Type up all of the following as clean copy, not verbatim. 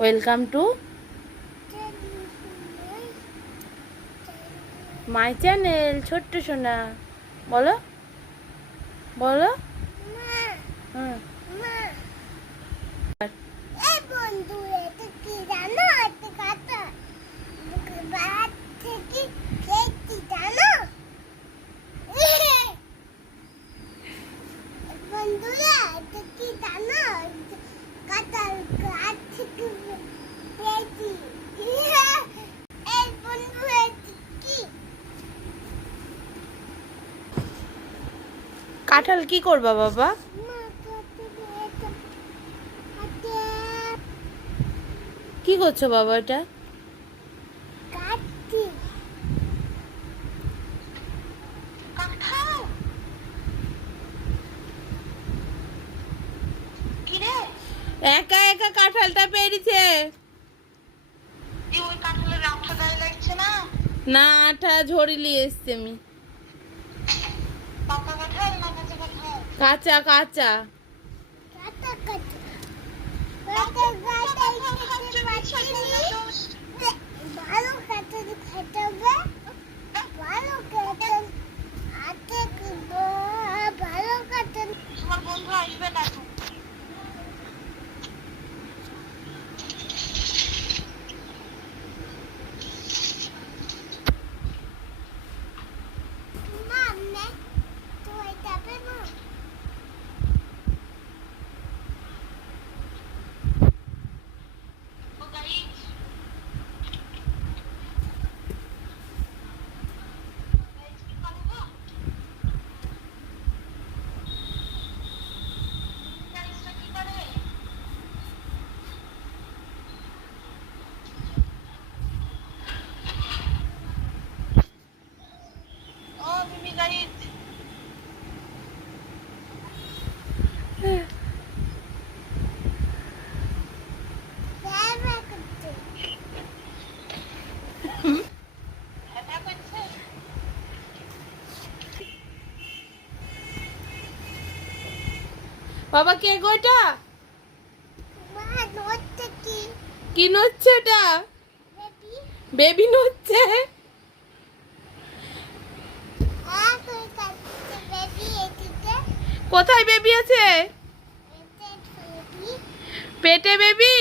Welcome to my channel. ছোট্ট সোনা বলো বলো। হুম কাঁঠাল কি করবা বাবা? কি করছো বাবা এটা? একা একা কাঁঠালটা পেরেছে। না আঠা ঝরিয়ে এসছি আমি। কাঁচা কাঁচা। বন্ধু আসবে না। বাবা কে গো এটা? কি নচ্ছে এটা? বেবি নচ্ছে। কোথায় বেবি আছে? পেটে বেবি?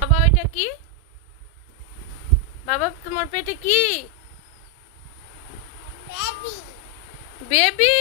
বাবা ওইটা কি? বাবা তোমার পেটে কি? বেবি।